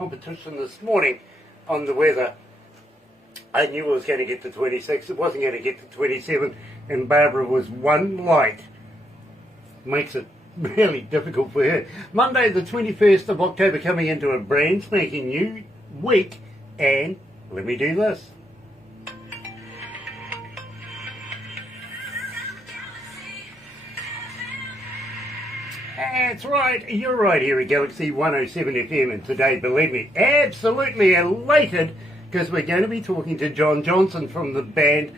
competition this morning on the weather. I knew it was going to get to 26, it wasn't going to get to 27, and Barbara was one light. Makes it really difficult for her. Monday the 21st of October, coming into a brand spanking new week, and let me do this. That's right, you're right here at Galaxy 107 FM, and today, believe me, absolutely elated, because we're going to be talking to John Johnson from the band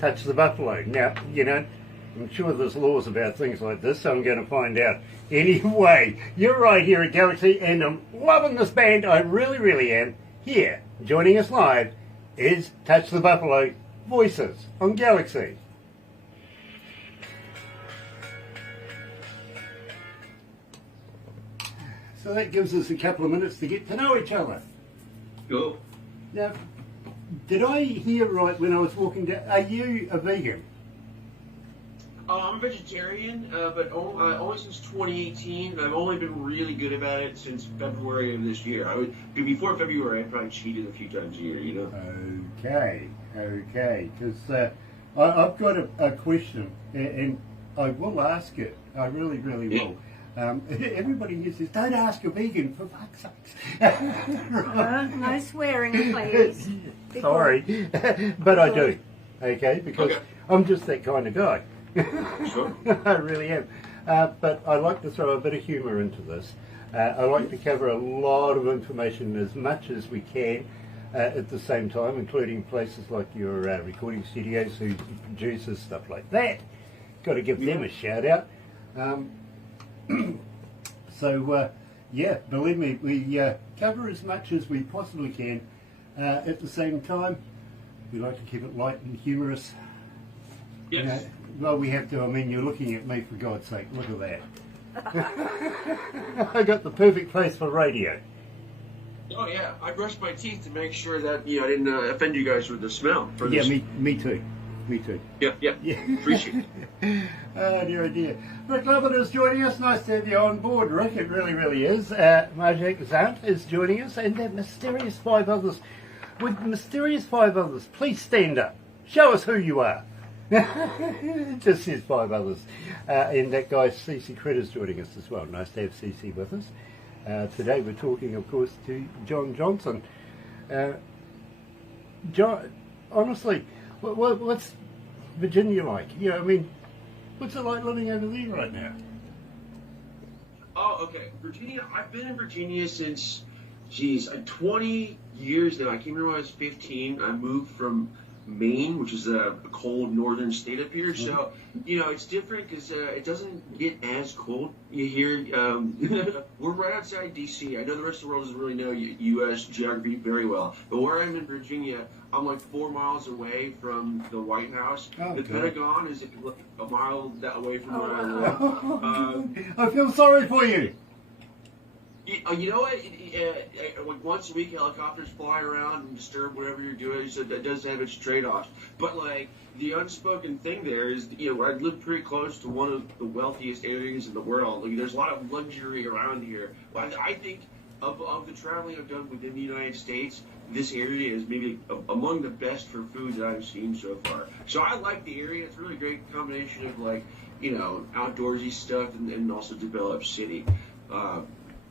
Touch the Buffalo. Now, you know, I'm sure there's laws about things like this, so I'm going to find out. Anyway, you're right here at Galaxy, and I'm loving this band, I really, really am. Here, joining us live, is Touch the Buffalo Voices on Galaxy. So that gives us a couple of minutes to get to know each other. Cool. Now, did I hear right when I was walking down? Are you a vegan? I'm a vegetarian, but only since 2018. I've only been really good about it since February of this year. Before February, I probably cheated a few times a year, you know? Okay. Because I've got a question, and I will ask it. I really will. Everybody here says, don't ask a vegan, for fuck's sakes. Right. No swearing, please. Sorry, but I do, okay, because I'm just that kind of guy. Sure. I really am. But I like to throw a bit of humour into this. I like to cover a lot of information as much as we can at the same time, including places like your recording studios who produces stuff like that. Got to give them a shout out. So, yeah, believe me, we cover as much as we possibly can. At the same time, we like to keep it light and humorous. Yes. You know, well, we have to. I mean, you're looking at me, for God's sake. Look at that. I got the perfect face for radio. Oh, yeah. I brushed my teeth to make sure that, you know, I didn't offend you guys with the smell. For Yeah, this. me too. Me too. Yeah. Appreciate it. Oh, dear. Rick Lovett is joining us. Nice to have you on board, Rick. It really is. Marjak Zant is joining us, and that mysterious five others. With mysterious five others, please stand up. Show us who you are. It just says five others. And that guy, CC Crit, is joining us as well. Nice to have CC with us. Today we're talking, of course, to John Johnson. John, honestly, what's Virginia like? You know, I mean, what's it like living over there right now? Oh, okay. Virginia, I've been in Virginia since, 20 years now. I came here when I was 15. I moved from Maine, which is a cold northern state up here. So, you know, it's different because it doesn't get as cold. You hear, we're right outside D.C. I know the rest of the world doesn't really know U.S. geography very well. But where I'm in Virginia, I'm like 4 miles away from the White House. The Pentagon is a mile away from where I live. I feel sorry for you. You know what? Like once a week, helicopters fly around and disturb whatever you're doing, so that does have its trade-offs. But like the unspoken thing there is, you know, I live pretty close to one of the wealthiest areas in the world. Like, there's a lot of luxury around here. I think of the traveling I've done within the United States, this area is maybe among the best for food that I've seen so far. So I like the area. It's a really great combination of, like, you know, outdoorsy stuff and also developed city.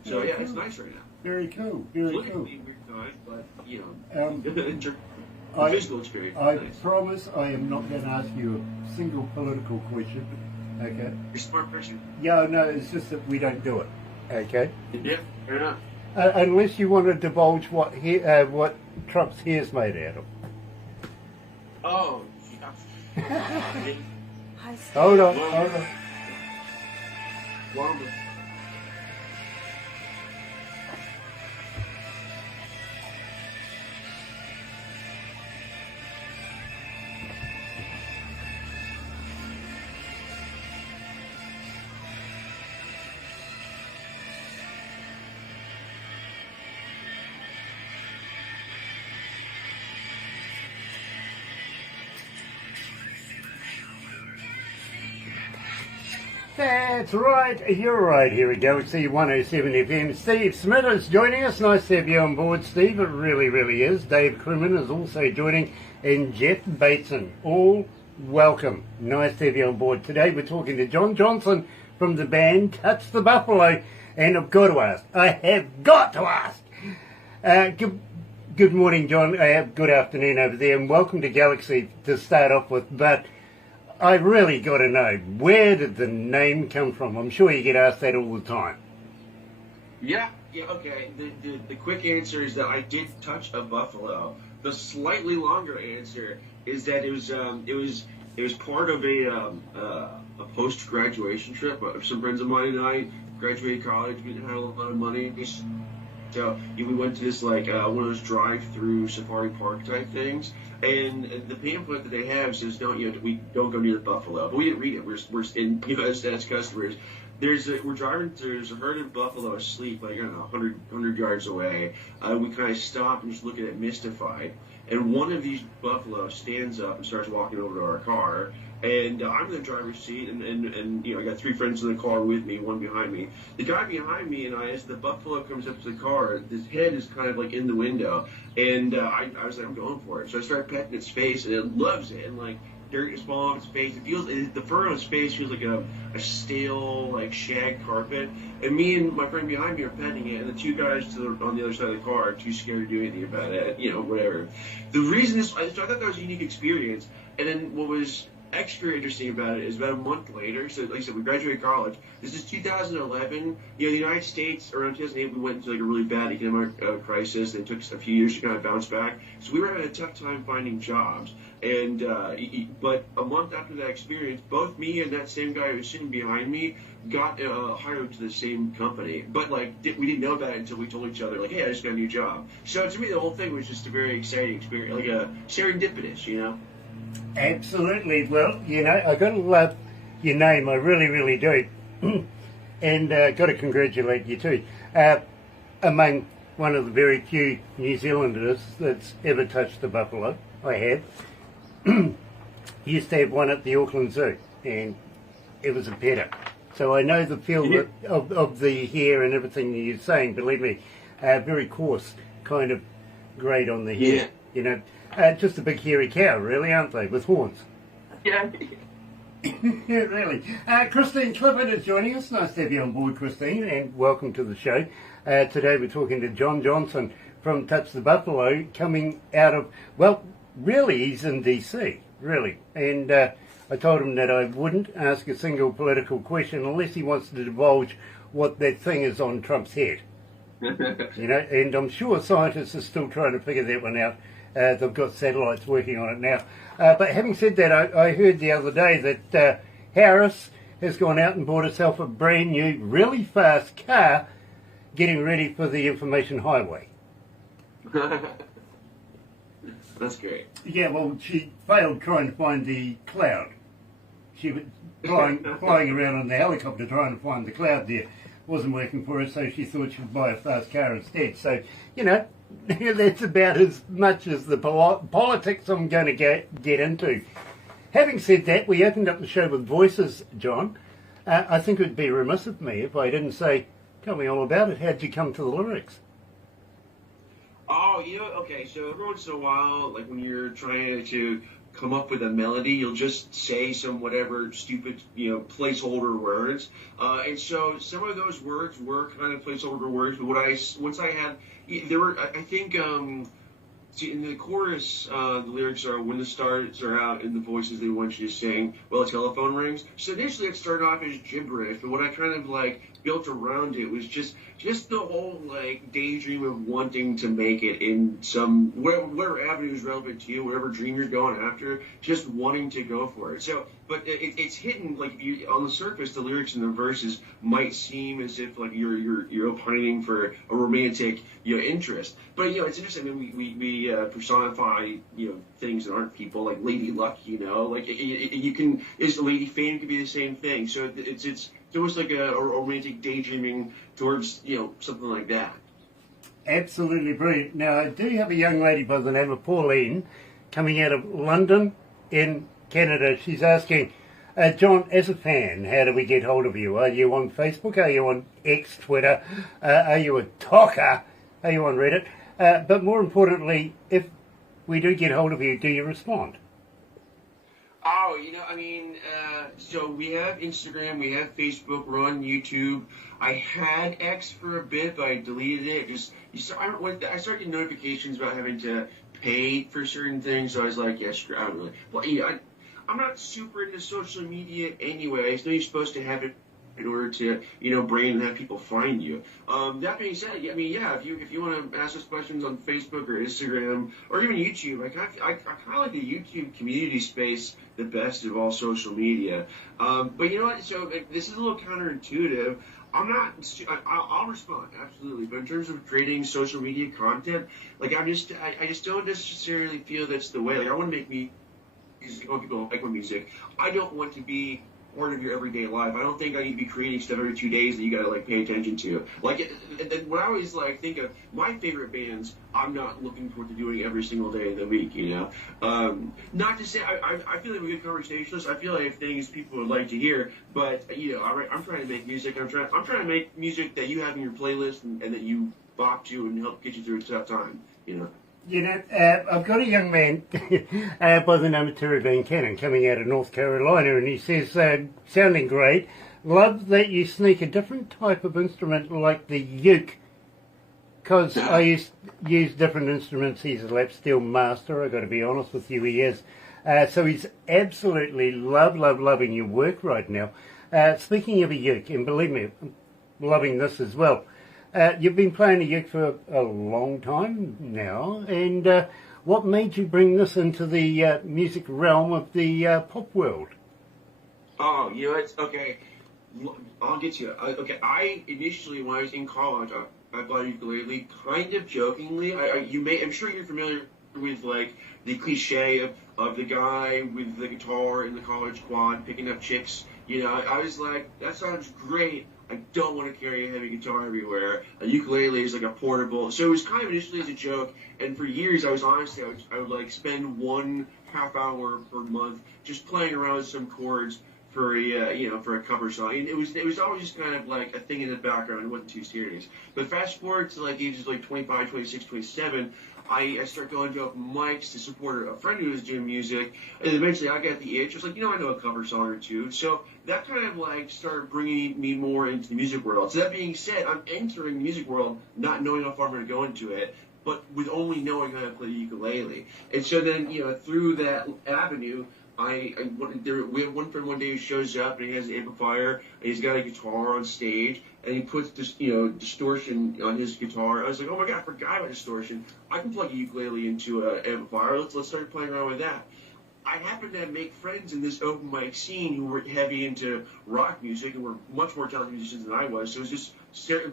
So yeah, it's nice right now. Very cool. It's a weird time, but you know, physical experience. I nice. promise I am not going to ask you a single political question. Okay. You're a smart person. Yeah, no, it's just that we don't do it. Okay. Yeah, fair enough. Unless you want to divulge what Trump's hair's made out of. Oh. Hold on. Well, That's right, you're right here at Galaxy 107 FM. Steve Smith is joining us. Nice to have you on board, Steve. It really, really is. Dave Crimmon is also joining, and Jeff Bateson. All welcome. Nice to have you on board. Today we're talking to John Johnson from the band Touch the Buffalo. And I've got to ask, I have got to ask. Good morning, John. Good afternoon over there, and welcome to Galaxy to start off with. But I really got to know, where did the name come from? I'm sure you get asked that all the time. Yeah, okay. The quick answer is that I did touch a buffalo. The slightly longer answer is that it was part of a post-graduation trip. Some friends of mine and I graduated college. We didn't have a lot of money. So we went to this one of those drive-through safari park type things, and the pamphlet that they have says we don't go near the buffalo. But we didn't read it. We're in as customers. We're driving through. There's a herd of buffalo asleep, 100 yards away. We kind of stop and just look at it mystified. And one of these buffalo stands up and starts walking over to our car. And I'm in the driver's seat, and I got three friends in the car with me, one behind me. The guy behind me and I, as the buffalo comes up to the car, his head is kind of in the window, and I was like, I'm going for it. So I started petting its face, and it loves it, and dirt is falling off its face. The fur on its face feels like a stale, shag carpet. And me and my friend behind me are petting it, and the two guys on the other side of the car are too scared to do anything about it. Whatever. The reason I thought that was a unique experience, and then what was extra interesting about it is about a month later, so like I said, we graduated college. This is 2011. The United States, around 2008, we went into a really bad economic crisis, and it took a few years to kind of bounce back. So we were having a tough time finding jobs. And but a month after that experience, both me and that same guy who was sitting behind me got hired to the same company. But we didn't know about it until we told each other, hey, I just got a new job. So to me, the whole thing was just a very exciting experience, serendipitous, Absolutely. Well, I got to love your name. I really, really do. And got to congratulate you too. Among one of the very few New Zealanders that's ever touched the buffalo, I have. Used to have one at the Auckland Zoo, and it was a petter. So I know the feel of the hair and everything that you're saying. Believe me, very coarse kind of grade on the hair. Yeah. Just a big hairy cow, really, aren't they, with horns? Yeah. Really. Christine Clifford is joining us. Nice to have you on board, Christine, and welcome to the show. Today we're talking to John Johnson from Touch the Buffalo, coming out of, really he's in DC, really. And I told him that I wouldn't ask a single political question unless he wants to divulge what that thing is on Trump's head. And I'm sure scientists are still trying to figure that one out. They've got satellites working on it now. But having said that, I heard the other day that Harris has gone out and bought herself a brand new, really fast car, getting ready for the information highway. That's great. Yeah, well, she failed trying to find the cloud. She was flying around on the helicopter trying to find the cloud there. Wasn't working for her, so she thought she'd buy a fast car instead. So, that's about as much as the politics I'm going to get into. Having said that, we opened up the show with voices, John. I think it would be remiss of me if I didn't say, tell me all about it. How'd you come to the lyrics? Oh, okay, so every once in a while, when you're trying to come up with a melody, you'll just say some whatever stupid, placeholder words. And so some of those words were kind of placeholder words, but once I had, there were, I think, in the chorus, the lyrics are, when the stars are out and the voices they want you to sing, well, the telephone rings. So initially it started off as gibberish, but what I kind of built around it was just the whole daydream of wanting to make it in some whatever avenue is relevant to you, whatever dream you're going after, just wanting to go for it. So, but it's hidden on the surface. The lyrics and the verses might seem as if you're opining for a romantic interest, but it's interesting. I mean, we personify things that aren't people, like Lady Luck. You can Lady Fame could be the same thing. So it's almost like a romantic daydreaming towards, something like that. Absolutely brilliant. Now, I do have a young lady by the name of Pauline coming out of London in Canada. She's asking, John, as a fan, how do we get hold of you? Are you on Facebook? Are you on X, Twitter? Are you a talker? Are you on Reddit? But more importantly, if we do get hold of you, do you respond? Oh, so we have Instagram, we have Facebook, we're on YouTube. I had X for a bit, but I deleted it. I started getting notifications about having to pay for certain things, so I was like, yeah, screw, I don't really. Well, yeah, I'm not super into social media anyway. I know you're supposed to have it in order to, bring and have people find you. That being said, if you want to ask us questions on Facebook or Instagram or even YouTube, I kind of like the YouTube community space the best of all social media. But you know what? So this is a little counterintuitive. I'll respond, absolutely. But in terms of creating social media content, I just don't necessarily feel that's the way. I want to make music. I want people to like my music. I don't want to be part of your everyday life. I don't think I need to be creating stuff every 2 days that you gotta pay attention to. When I always think of my favorite bands, I'm not looking forward to doing every single day of the week. Not to say I feel like we're good conversationalists. I feel like things people would like to hear, but I'm trying to make music. I'm trying to make music that you have in your playlist and that you bop to and help get you through a tough time. I've got a young man by the name of Terry Van Cannon coming out of North Carolina, and he says, sounding great, love that you sneak a different type of instrument like the uke, because I use different instruments. He's a lap steel master, I've got to be honest with you, he is. So he's absolutely loving your work right now. Speaking of a uke, and believe me, I'm loving this as well. You've been playing the uke for a long time now, and what made you bring this into the music realm of the pop world? Oh, it's okay. I'll get you. I initially, when I was in college, I bought a ukulele, kind of jokingly. I'm sure you're familiar with the cliche of the guy with the guitar in the college quad picking up chicks. I was like, that sounds great. I don't want to carry a heavy guitar everywhere. A ukulele is like a portable. So it was kind of initially as a joke, and for years I would spend 1 half hour per month just playing around with some chords for a cover song. And it was always just kind of like a thing in the background. It wasn't too serious. But fast forward to ages 25, 26, 27. I started going to open mics to support a friend who was doing music, and eventually I got the itch. I was like, I know a cover song or two. So that kind of started bringing me more into the music world. So that being said, I'm entering the music world not knowing how far I'm going to go into it, but with only knowing how to play the ukulele. And so then, through that avenue, we have one friend one day who shows up and he has an amplifier and he's got a guitar on stage and he puts this distortion on his guitar. I was like, oh my god, I forgot about distortion. I can plug a ukulele into an amplifier. Let's start playing around with that. I happened to make friends in this open mic scene who were heavy into rock music and were much more talented musicians than I was. So it was just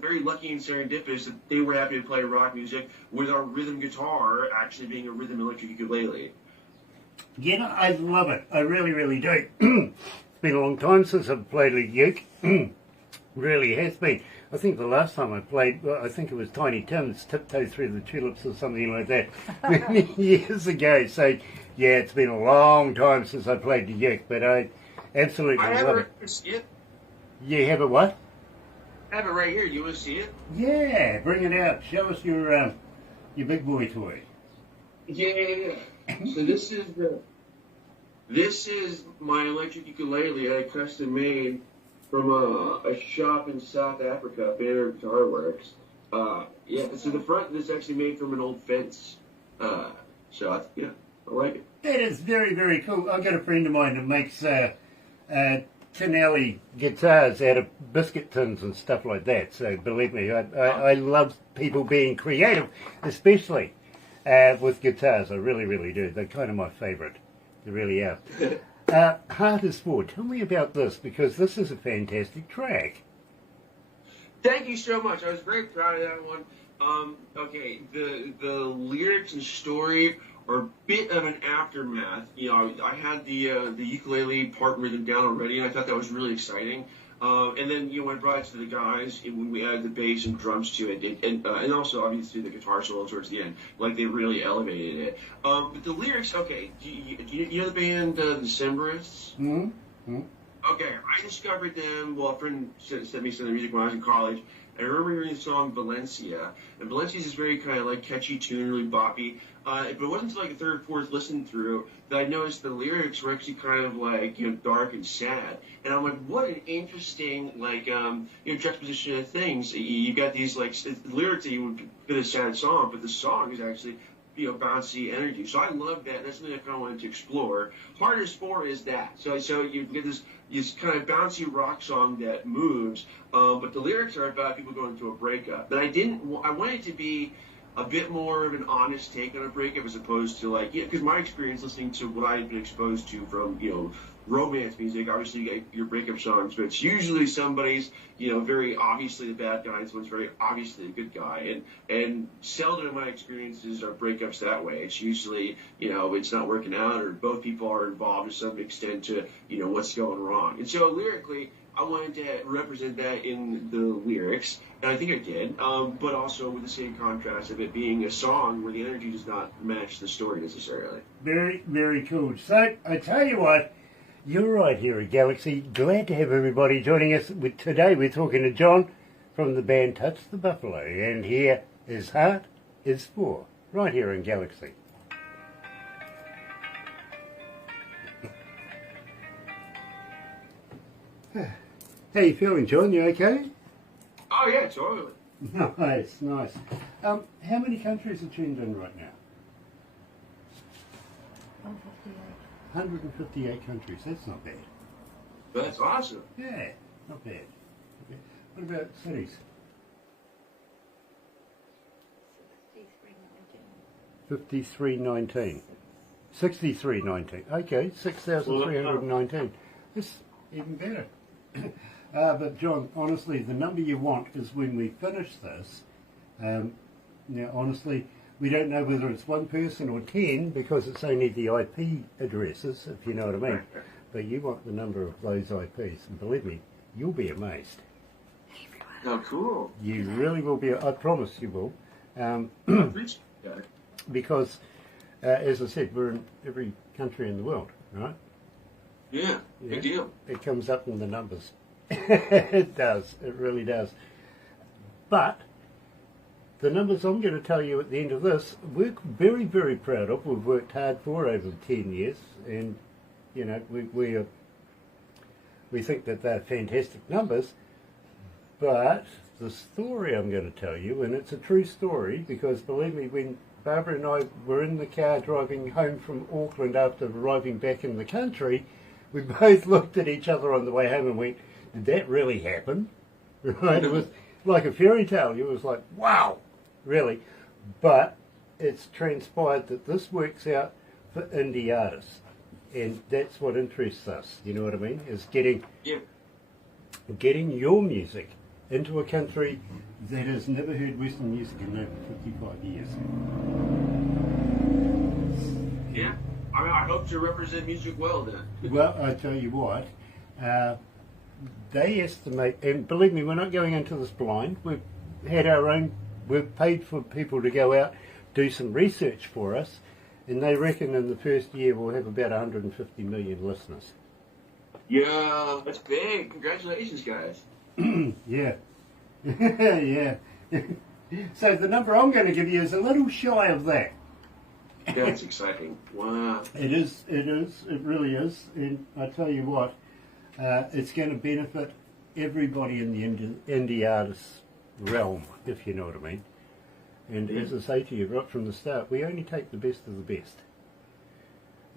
very lucky and serendipitous that they were happy to play rock music with our rhythm guitar actually being a rhythm electric ukulele. I love it. I really do. It's been a long time since I've played a uke. Really has been. I think the last time I played, I think it was Tiny Tim's Tiptoe Through the Tulips or something like that, many years ago. So, yeah, it's been a long time since I played the uke, but I absolutely love it. See it. You have a what? I have it right here. You want to see it? Yeah, bring it out. Show us your big boy toy. Yeah. So this is my electric ukulele I custom made from a shop in South Africa, Banner Guitar Works. So the front is actually made from an old fence. I like it. That is very cool. I've got a friend of mine that makes Tinelli guitars out of biscuit tins and stuff like that. So believe me, I love people being creative, especially with guitars. I really do. They're kind of my favourite. They really are. Heart is War. Tell me about this, because this is a fantastic track. Thank you so much. I was very proud of that one. The lyrics and story are a bit of an aftermath. I had the ukulele part rhythm down already, and I thought that was really exciting. And then when I brought it to the guys, and when we added the bass and drums to it, and also obviously the guitar solo towards the end, they really elevated it. But the lyrics, okay, do you know the band The Decemberists? Mm-hmm. Hmm? Okay, I discovered them. Well, a friend sent me some of the music when I was in college. I remember hearing the song Valencia, and Valencia is this very kind of like catchy tune, really boppy. But it wasn't until like the third, fourth listen through that I noticed the lyrics were actually kind of like dark and sad. And I'm like, what an interesting juxtaposition of things. You got these like lyrics that you would fit a sad song, but the song is actually bouncy energy. So I love that. That's something I kind of wanted to explore. Hard as 4 is that. So you get this kind of bouncy rock song that moves, but the lyrics are about people going through a breakup. But I wanted it to be a bit more of an honest take on a breakup as opposed to because my experience listening to what I've been exposed to from, romance music, obviously you get your breakup songs, but it's usually somebody's, very obviously the bad guy and someone's very obviously the good guy. And seldom in my experiences are breakups that way. It's usually, it's not working out or both people are involved to some extent to, what's going wrong. And so lyrically, I wanted to represent that in the lyrics, and I think I did, but also with the same contrast of it being a song where the energy does not match the story necessarily. Very, very cool. So, I tell you what, you're right here at Galaxy. Glad to have everybody joining us. Today we're talking to John from the band Touch the Buffalo, and here his heart is for, right here in Galaxy. How you feeling, John? You okay? Oh, yeah, totally. Nice, nice. How many countries are tuned in right now? 158 countries. That's not bad. That's awesome. Yeah, not bad. Okay. What about cities? 5319. 6319. Okay, 6,319. That's even better. But John, honestly, the number you want is when we finish this. Now, honestly, we don't know whether it's one person or 10 because it's only the IP addresses, if you know what I mean. But you want the number of those IPs, and believe me, you'll be amazed. Oh, cool. You really will be. I promise you will. Because, as I said, we're in every country in the world, right? Yeah, big deal. It comes up in the numbers. It does. It really does. But the numbers I'm going to tell you at the end of this, we're very, very proud of. We've worked hard for over 10 years, and we think that they're fantastic numbers. But the story I'm going to tell you, and it's a true story, because believe me, when Barbara and I were in the car driving home from Auckland after arriving back in the country, we both looked at each other on the way home and went, did that really happen? Right? It was like a fairy tale. It was like, wow, really. But it's transpired that this works out for indie artists. And that's what interests us, you know what I mean? Is getting your music into a country that has never heard Western music in over 55 years. Yeah. I mean, I hope to represent music well then. Well, I tell you what, they estimate, and believe me, we're not going into this blind. We've had our own, we've paid for people to go out, do some research for us, and they reckon in the first year we'll have about 150 million listeners. Yeah, that's big. Congratulations, guys. Yeah. Yeah. So the number I'm going to give you is a little shy of that. That's exciting. Wow. It really is. And I tell you what, it's going to benefit everybody in the indie artist realm, if you know what I mean. And as I say to you right from the start, we only take the best of the best.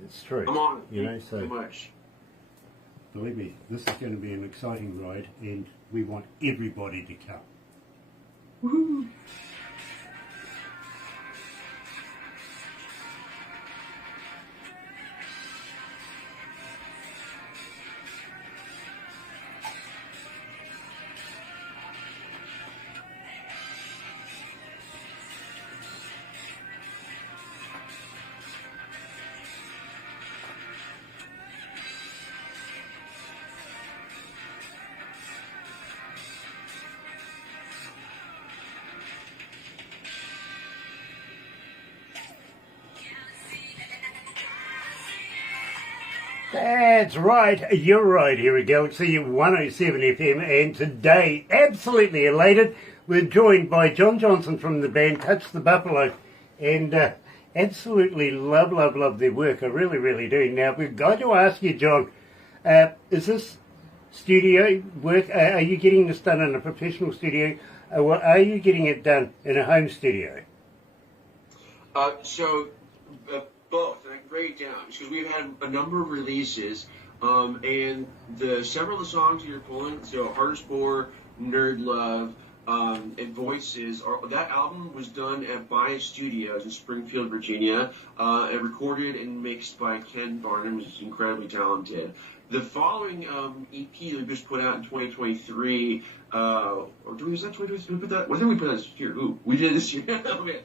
It's true. I'm on it. You know, Thank you so much. Believe me, this is going to be an exciting ride, and we want everybody to come. Woohoo! That's right, you're right here at Galaxy 107 FM, and today, absolutely elated, we're joined by John Johnson from the band Touch the Buffalo, and absolutely love their work, I really do. Now, we've got to ask you, John, is this studio work, are you getting this done in a professional studio, or are you getting it done in a home studio? Both, and I can break it down because we've had a number of releases, and several of the songs that you're pulling, so Heart of Spore, Nerd Love, and Voices, that album was done at Bias Studios in Springfield, Virginia, and recorded and mixed by Ken Barnum, who's incredibly talented. The following EP that we just put out in 2023, or was that 2023? We put that. I think we put that this year. Ooh, we did this year. Okay.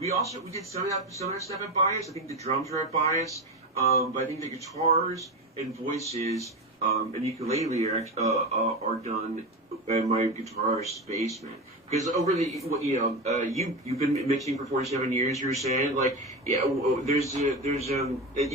We did some of that stuff at Bias. I think the drums are at Bias, but I think the guitars and voices and ukulele are done in my guitarist's basement. Because over you've been mixing for 47 years. You were saying, like, yeah, you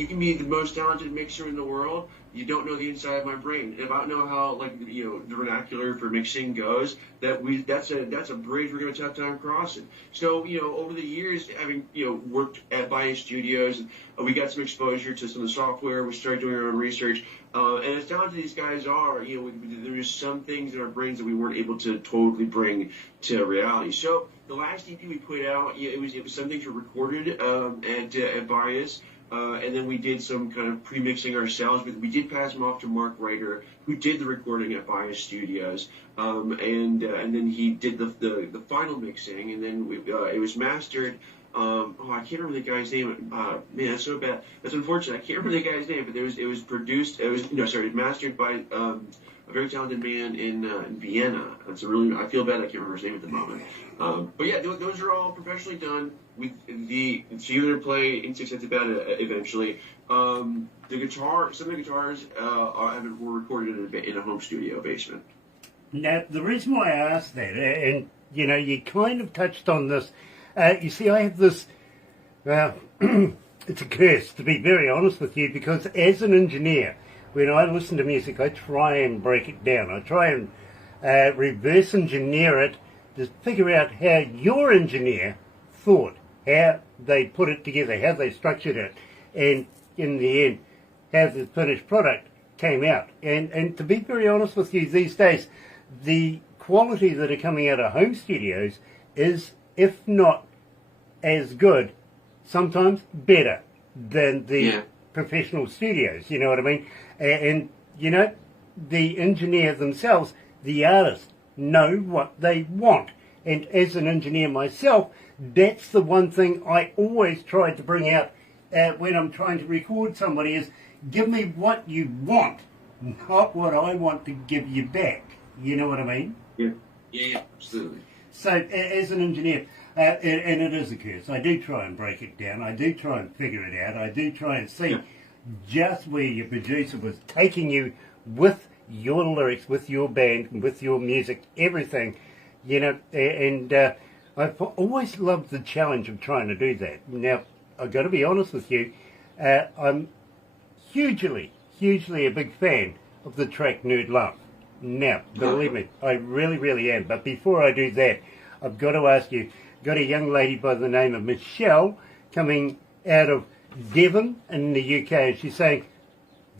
can be the most talented mixer in the world. You don't know the inside of my brain. If I don't know how, like, the vernacular for mixing goes, that's a bridge we're going to have time crossing. So, over the years, having, worked at Bias Studios, we got some exposure to some of the software. We started doing our own research. And as talented these guys are, there's some things in our brains that we weren't able to totally bring to reality. So the last EP we put out, it was some things were recorded at Bias. And then we did some kind of pre-mixing ourselves, but we did pass them off to Mark Reiter, who did the recording at Bias Studios, and then he did the final mixing, and then it was mastered. I can't remember the guy's name. Man, that's so bad. That's unfortunate. I can't remember the guy's name, but it was produced. It was mastered by a very talented man in Vienna. That's I feel bad. I can't remember his name at the moment. But yeah, those are all professionally done. So you're gonna play in 6 Cents About It eventually. Some of the guitars were recorded in a home studio basement. Now, the reason why I asked that, and you kind of touched on this. You see, I have this, it's a curse, to be very honest with you, because as an engineer, when I listen to music, I try and break it down. I try and reverse engineer it to figure out how your engineer thought, how they put it together, how they structured it, and in the end, how the finished product came out. And to be very honest with you, these days, the quality that are coming out of home studios is, if not as good, sometimes better than the professional studios, you know what I mean? And the engineer themselves, the artists, know what they want. And as an engineer myself, that's the one thing I always try to bring out when I'm trying to record somebody is, give me what you want, not what I want to give you back. You know what I mean? Yeah, absolutely. So, as an engineer, and it is a curse, I do try and break it down. I do try and figure it out. I do try and see just where your producer was taking you with your lyrics, with your band, with your music, everything, and I've always loved the challenge of trying to do that. Now, I've got to be honest with you, I'm hugely a big fan of the track Nerd Love. Now, believe me, I really am. But before I do that, I've got to ask you, got a young lady by the name of Michelle coming out of Devon in the UK, and she's saying,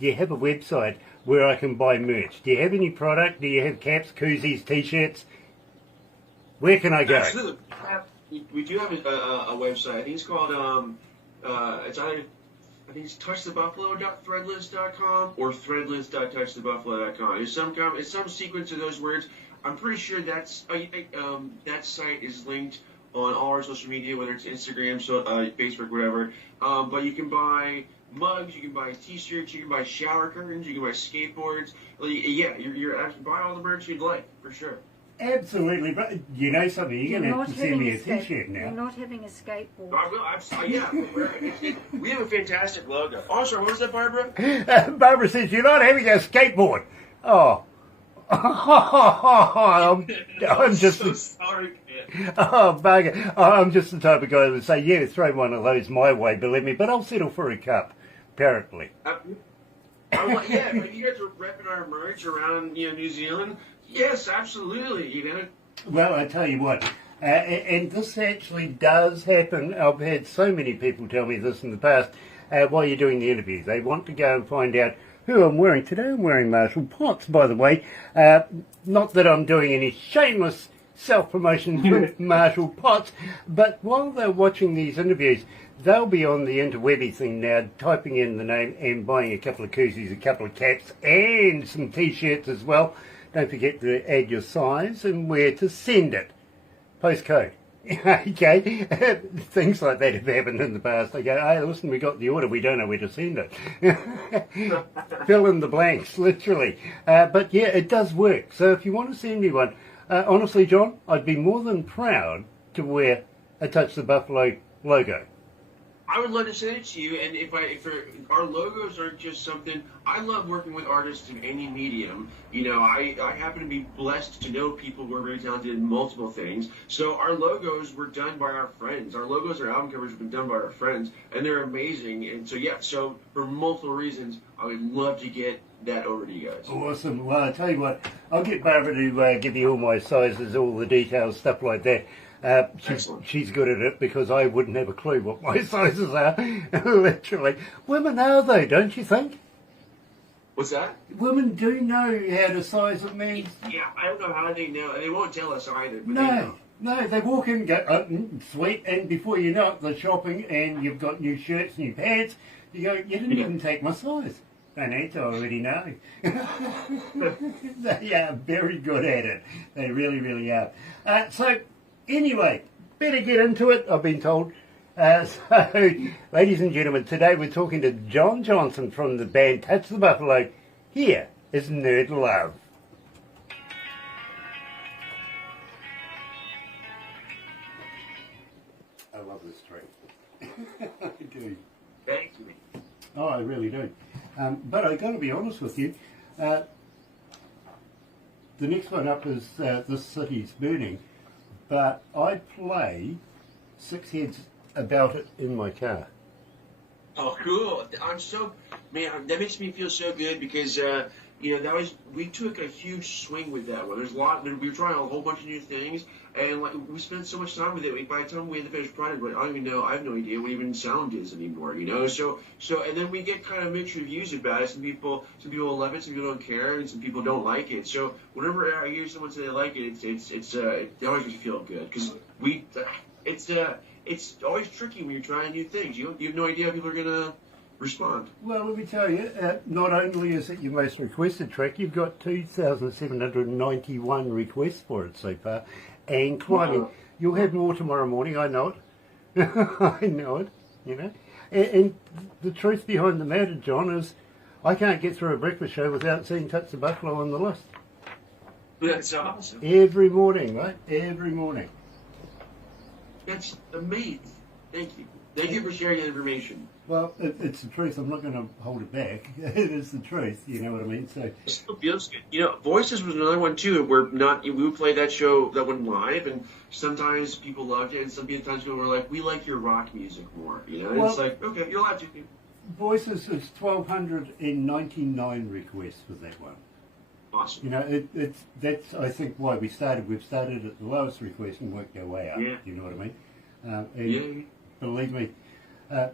do you have a website where I can buy merch? Do you have any product? Do you have caps, koozies, t-shirts? Where can I go? Absolutely. We do have a website. I think it's called, I think it's touchthebuffalo.threadless.com or threadless.touchthebuffalo.com. It's some sequence of those words. I'm pretty sure that site is linked on all our social media, whether it's Instagram, Facebook, whatever. But you can buy mugs, you can buy T-shirts, you can buy shower curtains, you can buy skateboards. You're actually buy all the merch you'd like, for sure. Absolutely, but you know something, you're going to have to send me a t-shirt now. You're not having a skateboard. I will. We have a fantastic logo. Oh, sorry, what was that, Barbara? Barbara says, you're not having a skateboard. Oh. I'm just so sorry, man. Oh, bugger. I'm just the type of guy that would say, yeah, throw one of those my way, believe me, but I'll settle for a cup, apparently. Yeah, but you guys are repping our merch around, New Zealand. Yes, absolutely. Well, I tell you what, and this actually does happen. I've had so many people tell me this in the past while you're doing the interviews. They want to go and find out who I'm wearing. Today I'm wearing Marshall Potts, by the way. Not that I'm doing any shameless self-promotion for Marshall Potts, but while they're watching these interviews, they'll be on the interwebby thing now, typing in the name and buying a couple of koozies, a couple of caps, and some T-shirts as well. Don't forget to add your size and where to send it. Postcode. Okay, things like that have happened in the past. They go, hey, listen, we got the order, we don't know where to send it. Fill in the blanks, literally. But yeah, it does work. So if you want to send me one, honestly, John, I'd be more than proud to wear a Touch the Buffalo logo. I would love to send it to you, and if our logos aren't just something, I love working with artists in any medium. I happen to be blessed to know people who are very talented in multiple things. So our logos were done by our friends. Our logos, our album covers have been done by our friends, and they're amazing. And so for multiple reasons, I would love to get that over to you guys. Awesome. Well, I tell you what, I'll get Barbara to give you all my sizes, all the details, stuff like that. She's good at it because I wouldn't have a clue what my sizes are, literally. Women are though, don't you think? What's that? Women do know how to size a man. Yeah, I don't know how they know. They won't tell us either. But No, they walk in and go, oh, sweet, and before you know it, they're shopping and you've got new shirts, new pants. You go, you didn't even take my size. They need to already know. They are very good at it. They really, really are. So, anyway, better get into it, I've been told. So, ladies and gentlemen, today we're talking to John Johnson from the band Touch the Buffalo. Here is Nerd Love. I love this track. I do. Thank you. Oh, I really do. But I've got to be honest with you. The next one up is This City's Burning. But I play Six Heads About It in my car. Oh, cool! That makes me feel so good because we took a huge swing with that one. We were trying a whole bunch of new things, and we spent so much time with it. By the time we had the finished product, I have no idea what even sound is anymore. So and then we get kind of mixed reviews about it. Some people love it, some people don't care, and some people don't like it. So whenever I hear someone say they like it, it always just feel good because it's always tricky when you're trying new things. You have no idea how people are gonna respond. Well, let me tell you, not only is it your most requested track, you've got 2,791 requests for it so far, and climbing. Wow. You'll have more tomorrow morning, I know it. I know it, And the truth behind the matter, John, is I can't get through a breakfast show without seeing Touch the Buffalo on the list. That's awesome. Every morning, right? Every morning. That's amazing. Thank you. Thank you for sharing that information. Well, it's the truth. I'm not going to hold it back. It is the truth. You know what I mean? So it still feels good. Voices was another one too. We would play that one live, and sometimes people loved it, and sometimes people were like, "We like your rock music more." And it's like, okay, you'll have to. Voices is 1,299 requests for that one. Awesome. That's I think why we started. We've started at the lowest request and worked our way up. Yeah. You know what I mean? Believe me, I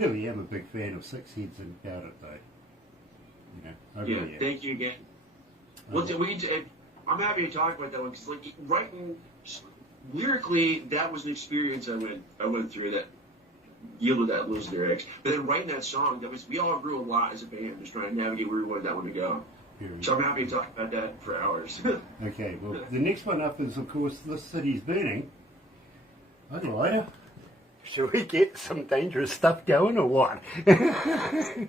really am a big fan of Six Heads About It, though. I really am. Thank you again. I'm happy to talk about that one because, writing lyrically, that was an experience I went through that yielded those lyrics. But then writing that song, we all grew a lot as a band, just trying to navigate where we wanted that one to go. So I'm happy to talk about that for hours. Okay, well, the next one up is, of course, This City's Burning. Hi, Lida. Should we get some dangerous stuff going or what? I've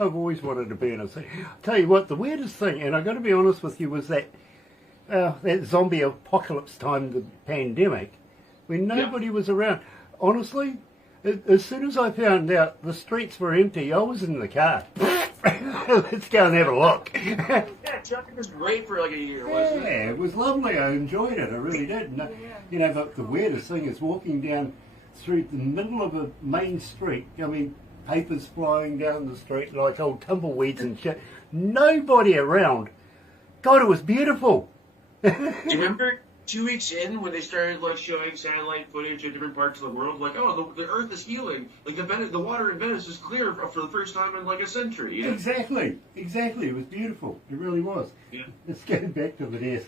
always wanted to be in a city. Tell you what, the weirdest thing, and I've got to be honest with you, was that zombie apocalypse time, the pandemic, when nobody was around. Honestly, as soon as I found out the streets were empty, I was in the car. Let's go and have a look. Yeah, Chuck was great for a year, wasn't it? Yeah, it was lovely. I enjoyed it. I really did. And, the weirdest thing is walking down through the middle of a main street. I mean, papers flying down the street like old tumbleweeds and shit. Nobody around. God, it was beautiful. Do you remember 2 weeks in when they started like showing satellite footage of different parts of the world? Like, oh, the Earth is healing. Like the water in Venice is clear for the first time in like a century. You know? Exactly. It was beautiful. It really was. Yeah. Let's go back to the desk.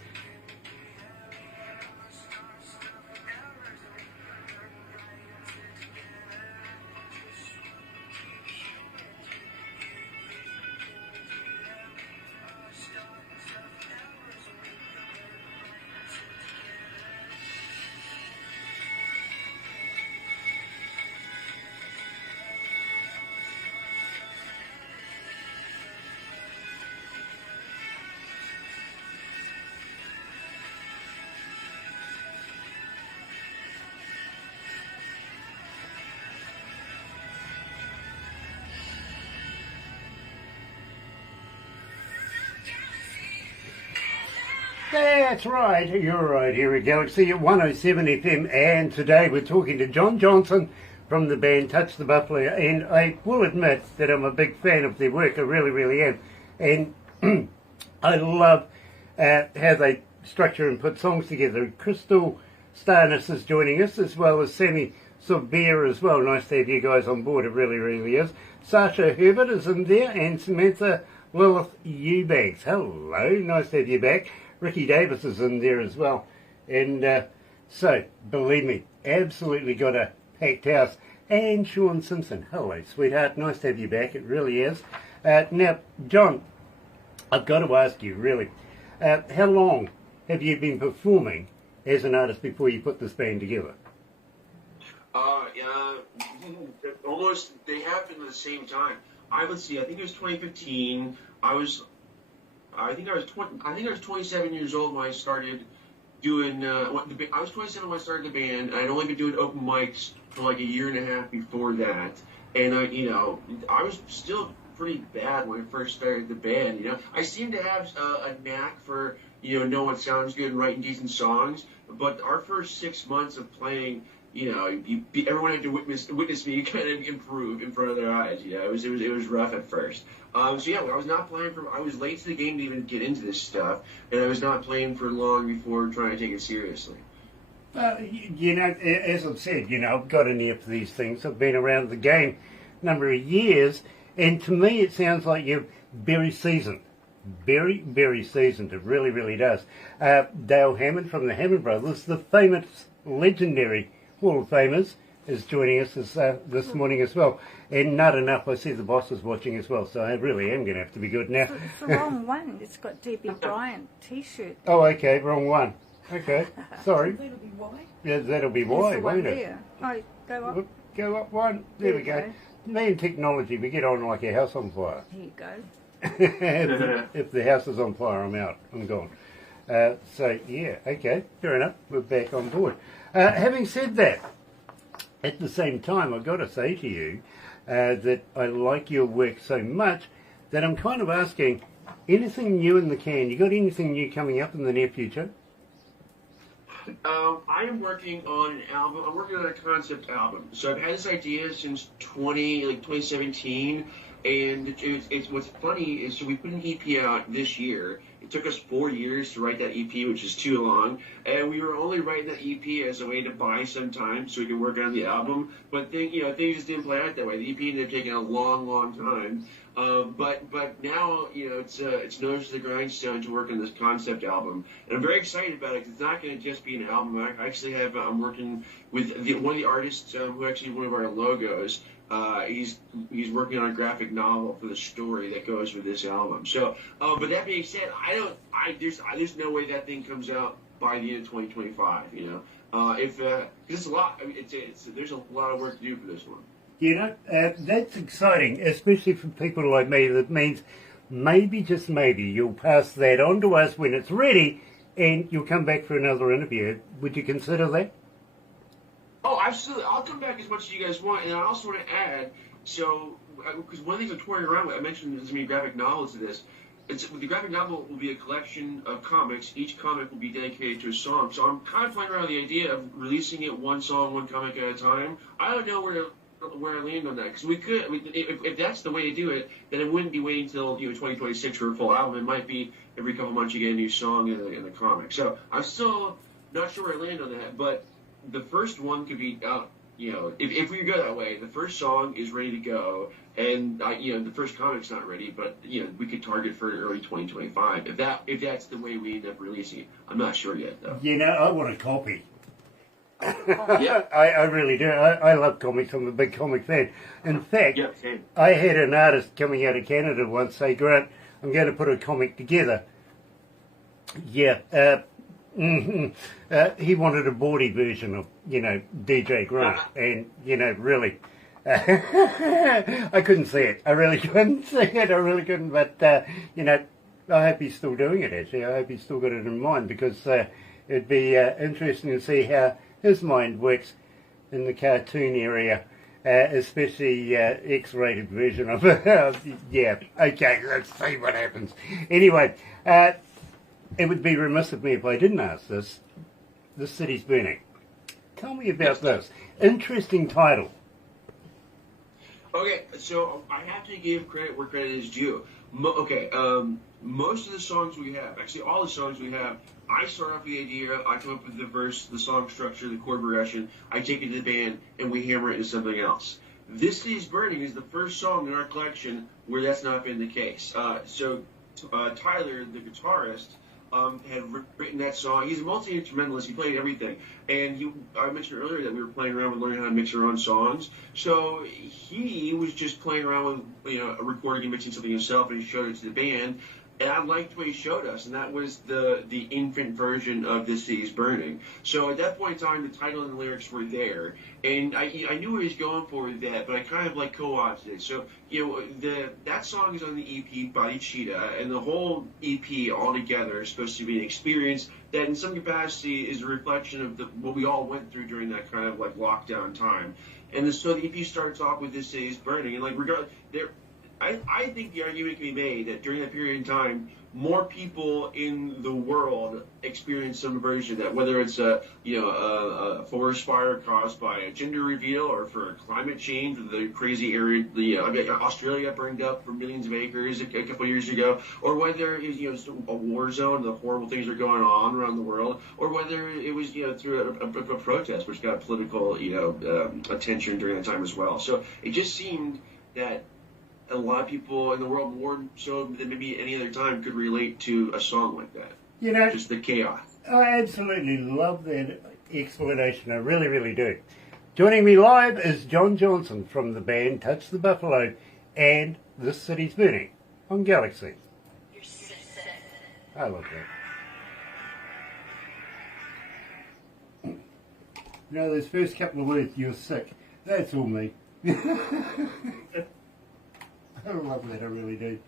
That's right, you're right here at Galaxy 107 FM, and today we're talking to John Johnson from the band Touch the Buffalo, and I will admit that I'm a big fan of their work, I really, really am, and I love how they structure and put songs together. Crystal Starness is joining us, as well as Sammy Sobir as well. Nice to have you guys on board, it really, really is. Sasha Herbert is in there, and Samantha Lilith Eubanks. Hello, nice to have you back. Ricky Davis is in there as well. And so, believe me, absolutely got a packed house. And Sean Simpson. Hello, sweetheart. Nice to have you back. It really is. Now, John, I've got to ask you, really, how long have you been performing as an artist before you put this band together? Almost, they happened at the same time. Let's see, I think it was 2015. I think I was 27 years old when I started doing. I was 27 when I started the band. I'd only been doing open mics for like a year and a half before that, and I was still pretty bad when I first started the band. I seemed to have a knack for knowing what sounds good and writing decent songs. But our first 6 months of playing, everyone had to witness me kind of improve in front of their eyes. It was rough at first. I was not playing I was late to the game to even get into this stuff, and I was not playing for long before trying to take it seriously. As I've said, I've got an ear for these things. I've been around the game a number of years, and to me it sounds like you're very seasoned. Very, very seasoned. It really, really does. Dale Hammond from the Hammond Brothers, the famous, legendary Hall of Famers, is joining us this morning as well. And not enough, I see the boss is watching as well, so I really am going to have to be good now. It's the wrong one. It's got Debbie Bryant t-shirt. Oh, okay, wrong one. Okay, sorry. That'll be why. Yeah, that'll be why, won't it? There. Oh, go up. Whoop, go up one. There we go. Me and technology, we get on like a house on fire. There you go. If the house is on fire, I'm out. I'm gone. So, yeah, okay, fair enough. We're back on board. Having said that, at the same time, I've got to say to you that I like your work so much that I'm kind of asking, anything new in the can? You got anything new coming up in the near future? I am working on an album. I'm working on a concept album. So I've had this idea since 2017, and it's what's funny is so we put an EP out this year. It took us 4 years to write that EP, which is too long, and we were only writing that EP as a way to buy some time so we could work on the album. But things just didn't play out that way. The EP ended up taking a long, long time. But now it's nose to the grindstone to work on this concept album, and I'm very excited about it because it's not going to just be an album. I actually have I'm working with one of the artists who actually one of our logos. He's working on a graphic novel for the story that goes with this album. So, but that being said, there's no way that thing comes out by the end of 2025. Because it's a lot. I mean, there's a lot of work to do for this one. That's exciting, especially for people like me. That means maybe, just maybe, you'll pass that on to us when it's ready, and you'll come back for another interview. Would you consider that? Oh, absolutely. I'll come back as much as you guys want. And I also want to add, because one of the things I'm touring around with, I mentioned there's going to be graphic novels to this. The graphic novel will be a collection of comics. Each comic will be dedicated to a song. So I'm kind of playing around with the idea of releasing it one song, one comic at a time. I don't know where where I land on that, because we could. If that's the way to do it, then it wouldn't be waiting until 2026 for a full album. It might be every couple months you get a new song in the comic. So I'm still not sure where I land on that, but the first one could be if we go that way, the first song is ready to go, and the first comic's not ready, but we could target for early 2025 if that's the way we end up releasing it. I'm not sure yet though. I want a copy. Yeah. I really do. I love comics. I'm a big comic fan. In fact, Yeah, same. I had an artist coming out of Canada once say, Grant, I'm going to put a comic together. Yeah. He wanted a bawdy version of, DJ Grant. And, really, I couldn't see it. I really couldn't see it. I really couldn't. But, I hope he's still doing it, actually. I hope he's still got it in mind, because it'd be interesting to see how his mind works in the cartoon area, especially X-rated version of it. Yeah, okay, let's see what happens. Anyway, it would be remiss of me if I didn't ask this. The City's Burning. Tell me about this. Interesting title. Okay, so I have to give credit where credit is due. Most of the songs we have, actually all the songs we have, I start off the idea, I come up with the verse, the song structure, the chord progression, I take it to the band, and we hammer it into something else. This City's Burning is the first song in our collection where that's not been the case. So Tyler, the guitarist, had written that song. He's a multi-instrumentalist. He played everything. And I mentioned earlier that we were playing around with learning how to mix our own songs. So he was just playing around with, recording and mixing something himself, and he showed it to the band. And I liked what he showed us, and that was the infant version of This City's Burning. So at that point in time, the title and the lyrics were there, and I knew what he was going for with that, but I kind of co-opted it. So that song is on the EP by Cheetah, and the whole EP altogether is supposed to be an experience that, in some capacity, is a reflection of what we all went through during that kind of lockdown time. And so the EP starts off with This City's Burning, and I think the argument can be made that during that period in time, more people in the world experienced some version of that, whether it's a forest fire caused by a gender reveal, or for climate change, the crazy area, Australia burned up for millions of acres a couple of years ago, or whether it was a war zone, the horrible things that are going on around the world, or whether it was through a protest, which got political attention during that time as well. So it just seemed that a lot of people in the world, more so than maybe any other time, could relate to a song like that. Just the chaos. I absolutely love that explanation. I really, really do. Joining me live is John Johnson from the band Touch the Buffalo and This City's Burning on Galaxy. I love that. Those first couple of words, you're sick. That's all me. I love that, I really do.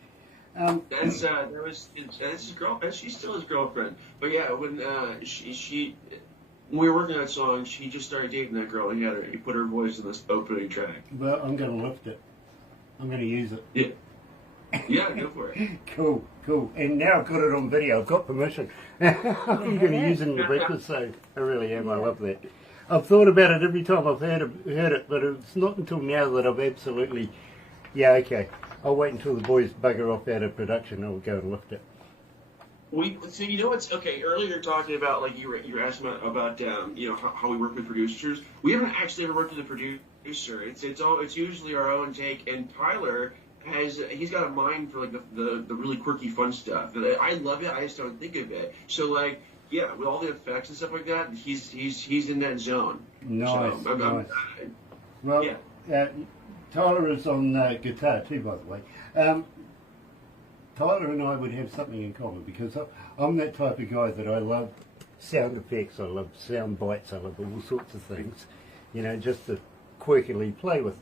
That's his girlfriend. She's still his girlfriend. But yeah, when when we were working on that song, she just started dating that girl, and he put her voice in this opening track. Well, I'm going to lift it. I'm going to use it. Yeah, go for it. Cool. And now I've got it on video. I've got permission. I'm going to use it in the breakfast, so I really am. I love that. I've thought about it every time I've heard it, but it's not until now that I've absolutely... Yeah, okay. I'll wait until the boys bugger off out of production, and I'll go and lift it. So what's okay? Earlier you're talking about you were asking about how we work with producers. We haven't actually ever worked with a producer. It's usually our own take. And Tyler he's got a mind for the really quirky fun stuff. I love it. I just don't think of it. So with all the effects and stuff like that, he's in that zone. Nice. So, nice. Well, yeah. Tyler is on guitar too, by the way. Tyler and I would have something in common, because I'm that type of guy that I love sound effects, I love sound bites, I love all sorts of things, just to quirkily play with.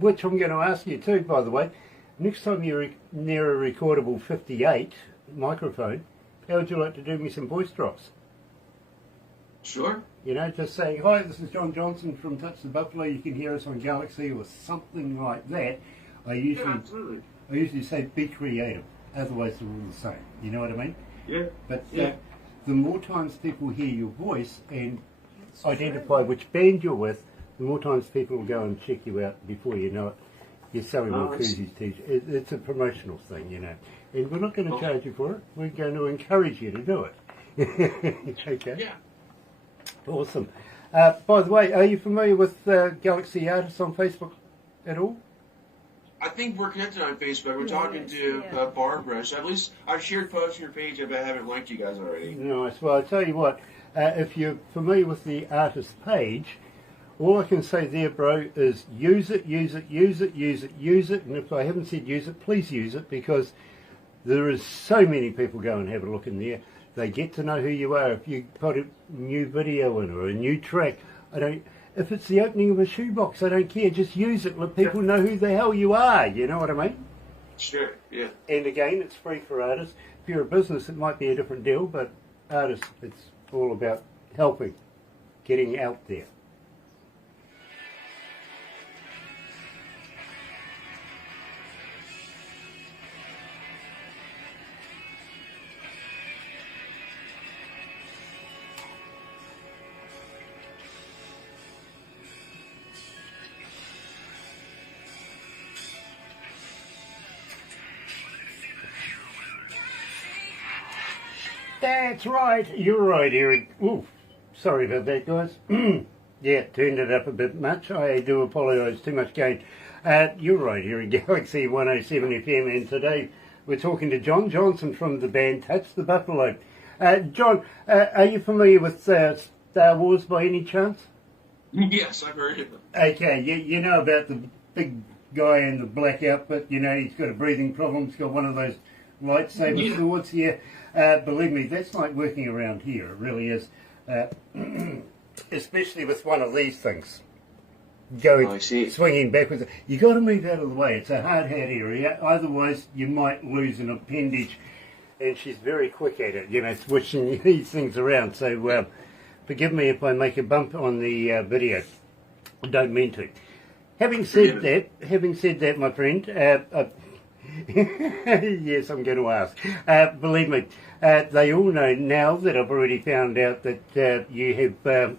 Which I'm going to ask you too, by the way. Next time you're near a recordable 58 microphone, how would you like to do me some voice drops? Sure. Just saying, hi, this is John Johnson from Touch the Buffalo. You can hear us on Galaxy, or something like that. I usually say be creative, otherwise they're all the same. You know what I mean? Yeah. But the more times people hear your voice and identify which band you're with, the more times people will go and check you out before you know it. You're selling more koozies t-shirts. It's a promotional thing, you know. And we're not going to charge you for it. We're going to encourage you to do it. Okay. Yeah. Awesome. By the way, are you familiar with Galaxy Artists on Facebook at all? I think we're connected on Facebook. We're talking to Barbara. So at least I've shared posts on your page, but I haven't liked you guys already. Nice. Well, I'll tell you what, if you're familiar with the artist page, all I can say there, bro, is use it, use it, use it, use it, use it. And if I haven't said use it, please use it, because there is so many people go and have a look in there. They get to know who you are. If you put a new video in or a new track, if it's the opening of a shoebox, I don't care. Just use it. Let people know who the hell you are. You know what I mean? Sure, yeah. And again, it's free for artists. If you're a business, it might be a different deal, but artists, it's all about helping, getting out there. That's right. You're right, Eric. Ooh, sorry about that, guys. Yeah, turned it up a bit much. I do apologise. Too much gain. You're right, Eric. galaxy107 FM, and today we're talking to John Johnson from the band Touch the Buffalo. John, are you familiar with Star Wars by any chance? Yes, I've heard of it. Okay, you know about the big guy in the black outfit. You know, he's got a breathing problem. He's got one of those lightsaber swords here. Believe me, that's like working around here. It really is. Especially with one of these things. Going, swinging backwards. You got to move out of the way. It's a hard hat area. Otherwise, you might lose an appendage. And she's very quick at it, you know, switching these things around. So, forgive me if I make a bump on the video. I don't mean to. Having said that, my friend, yes, I'm going to ask. Believe me, they all know now that I've already found out that you have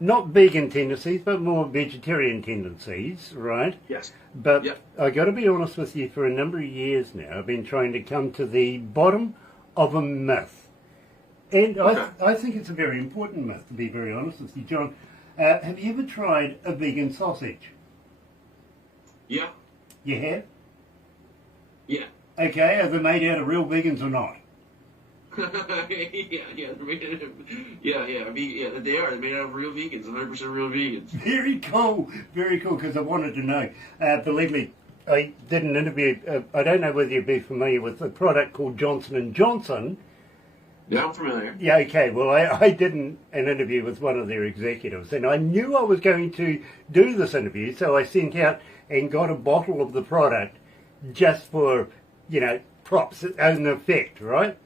not vegan tendencies, but more vegetarian tendencies, right? Yes. But I got to be honest with you, for a number of years now, I've been trying to come to the bottom of a myth. And I think it's a very important myth, to be very honest with you, John. Have you ever tried a vegan sausage? Yeah. You have? Yeah. Okay, are they made out of real vegans or not? yeah, they're made out of, they are. They're made out of real vegans, 100% real vegans. Very cool, because I wanted to know. Believe me, I did an interview. I don't know whether you'd be familiar with a product called Johnson & Johnson. Yeah, I'm familiar. Yeah, okay. Well, I did an interview with one of their executives, and I knew I was going to do this interview, so I sent out and got a bottle of the product just for, you know, props and effect, right?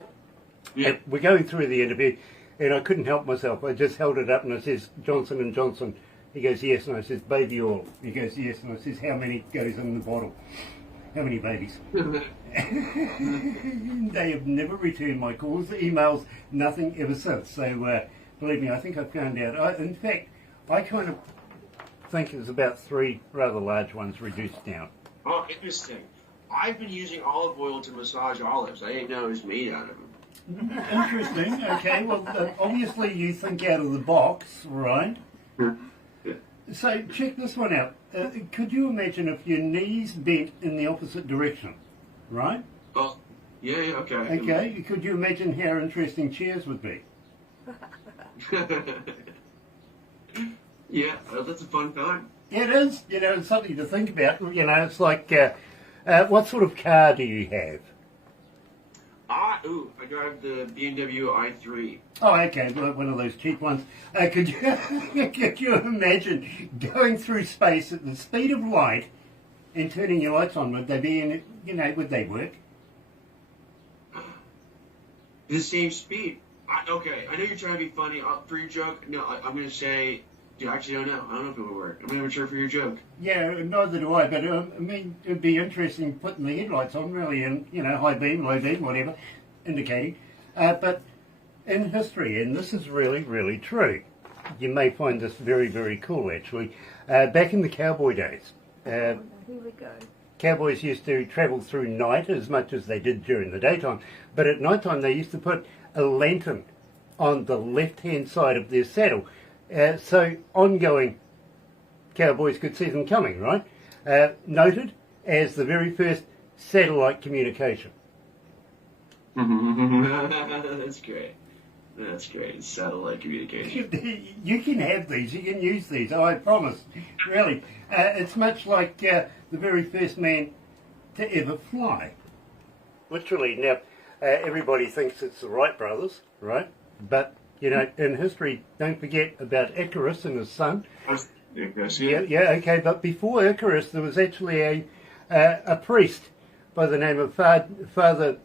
Yeah. And we're going through the interview, and I couldn't help myself. I just held it up, and I says, Johnson & Johnson. He goes, yes. And I says, baby oil. He goes, yes. And I says, how many goes in the bottle? How many babies? They have never returned my calls, emails, nothing ever since. So, believe me, I think I found out. In fact, I kind of think it's about 3 rather large ones reduced down. Oh, interesting. I've been using olive oil to massage olives. I didn't know it was made out of them. Interesting. Okay, well, obviously you think out of the box, right? Yeah. So check this one out. Could you imagine if your knees bent in the opposite direction, right? Oh, yeah, okay. Okay, could you imagine how interesting chairs would be? Yeah, that's a fun time. It is, you know, it's something to think about. You know, it's like, what sort of car do you have? I drive the BMW i3. Oh, okay, one of those cheap ones. Could you imagine going through space at the speed of light and turning your lights on? Would they be in, you know, would they work? The same speed. Okay, I know you're trying to be funny. For your joke, no, I'm going to say, dude, I actually don't know. I don't know if it would work. I'm not even sure for your joke. Yeah, neither do I, but I mean, it'd be interesting putting the headlights on, really, and, you know, high beam, low beam, whatever, indicating. But in history, and this is really, really true, you may find this very, very cool, actually. Back in the cowboy days, Here we go. cowboys used to travel through night as much as they did during the daytime, but at night time they used to put a lantern on the left-hand side of their saddle, so ongoing cowboys could see them coming, right? Noted as the very first satellite communication. That's great. That's great. Satellite communication. You can have these, you can use these, I promise. Really. It's much like the very first man to ever fly. Literally. Now, everybody thinks it's the Wright brothers, right? But, you know, in history, don't forget about Icarus and his son. Yeah, okay, but before Icarus, there was actually a priest by the name of Father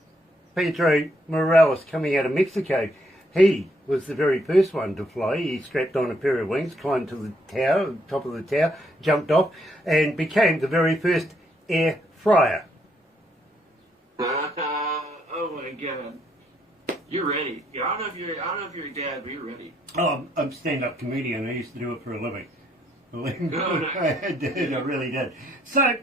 Pedro Morales coming out of Mexico. He was the very first one to fly. He strapped on a pair of wings, climbed to the tower, top of the tower, jumped off, and became the very first air fryer. Oh my God. You're ready. Yeah, I don't know if you're a dad, but you're ready. Oh, I'm a stand-up comedian. I used to do it for a living. I did. I really did. So,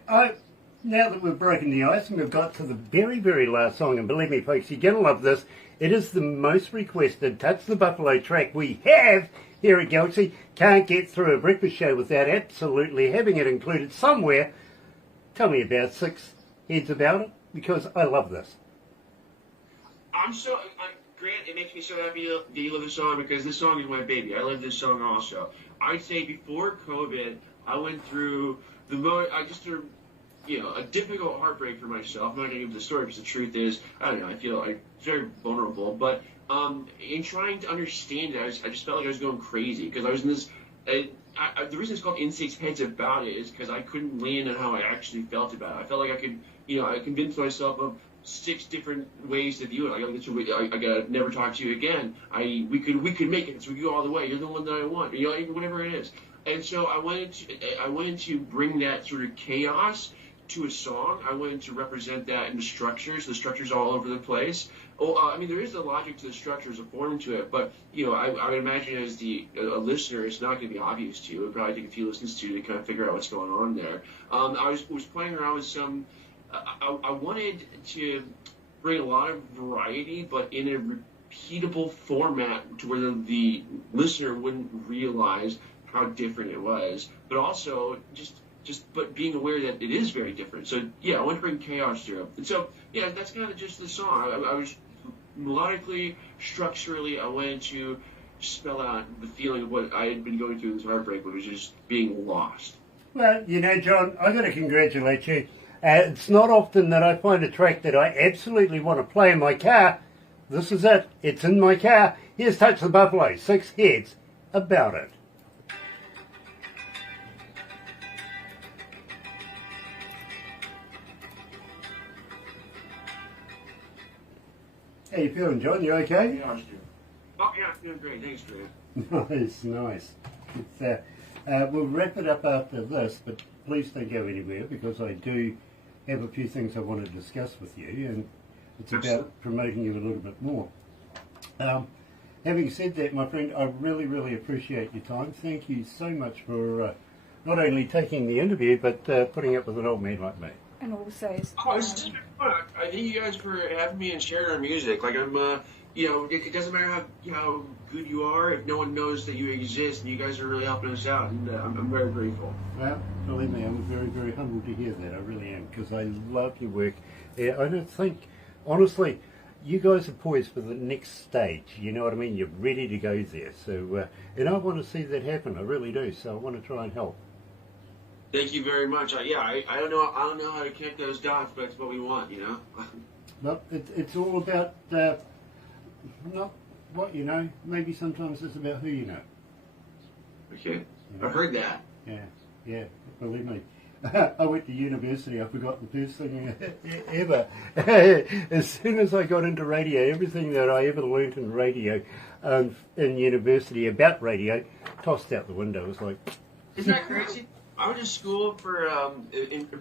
now that we've broken the ice and we've got to the very, very last song, and believe me, folks, you're going to love this. It is the most requested Touch the Buffalo track we have here at Galaxy. Can't get through a breakfast show without absolutely having it included somewhere. Tell me about Six Heads about it, because I love this. I'm so... Grant, it makes me so happy that you love this song, because this song is my baby. I love this song also. I'd say before COVID, I went through a difficult heartbreak for myself. I'm not going to give the story because the truth is, I don't know, I feel like very vulnerable. But in trying to understand it, I just felt like I was going crazy because I was in this. The reason it's called In Six Heads About It is because I couldn't land on how I actually felt about it. I felt like I could, I convinced myself of 6 different ways to view it. I gotta never talk to you again. We could make it. So we could go all the way. You're the one that I want. Whatever it is. And so I wanted to bring that sort of chaos to a song. I wanted to represent that in the structures. The structures all over the place. There is a logic to the structures, a form to it, but I would imagine as a listener, it's not going to be obvious to you. It would probably take a few listens to kind of figure out what's going on there. I was playing around with some. I wanted to bring a lot of variety, but in a repeatable format to where the listener wouldn't realize how different it was, but also but being aware that it is very different. So yeah, I want to bring chaos through it. And so yeah, that's kind of just the song. I was melodically, structurally, I wanted to spell out the feeling of what I had been going through this heartbreak, which was just being lost. Well, John, I've got to congratulate you. It's not often that I find a track that I absolutely want to play in my car. This is it. It's in my car. Here's Touch the Buffalo, Six Heads About It. How you feeling, John? You okay? Yeah, I'm doing great. Thanks, Grant. Nice. We'll wrap it up after this, but please don't go anywhere because I do have a few things I want to discuss with you, and it's about promoting you a little bit more. Having said that, my friend, I really, really appreciate your time. Thank you so much for not only taking the interview, but putting up with an old man like me. And also, it's just been fun. I thank you guys for having me and sharing our music. Like it doesn't matter how good you are if no one knows that you exist, and you guys are really helping us out, and I'm very grateful. Well, believe me, I'm very, very humbled to hear that. I really am, because I love your work. I don't think, honestly, you guys are poised for the next stage. You know what I mean? You're ready to go there. So, and I want to see that happen. I really do. So I want to try and help. Thank you very much. I don't know how to connect those dots, but it's what we want, Well, it's all about not what you know. Maybe sometimes it's about who you know. Okay, I've heard that. Yeah. Believe me. I went to university. I forgot the first thing ever. As soon as I got into radio, everything that I ever learnt in radio, in university about radio, tossed out the window. It was like, isn't that crazy? I went to school for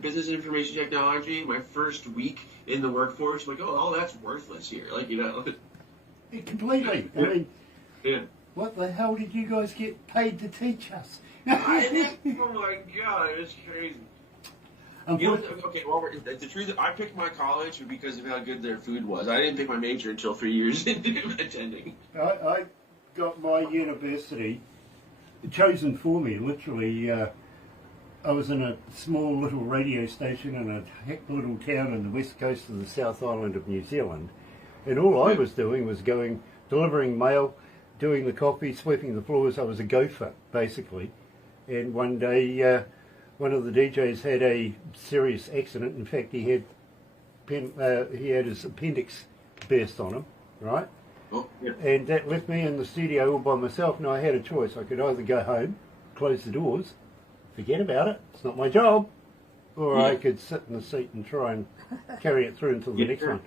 business and information technology. My first week in the workforce, like, all that's worthless here. Completely. I mean, what the hell did you guys get paid to teach us? Oh my God, it was crazy. You know, okay, well, the truth, I picked my college because of how good their food was. I didn't pick my major until 3 years into attending. I got my university chosen for me, literally. I was in a small little radio station in a heck little town in the west coast of the South Island of New Zealand, and all I was doing was going, delivering mail, doing the coffee, sweeping the floors. I was a gopher, basically. And one day, one of the DJs had a serious accident. In fact, he had his appendix burst on him, right? Oh, yeah. And that left me in the studio all by myself. And I had a choice. I could either go home, close the doors, forget about it, it's not my job, or I could sit in the seat and try and carry it through until the next one.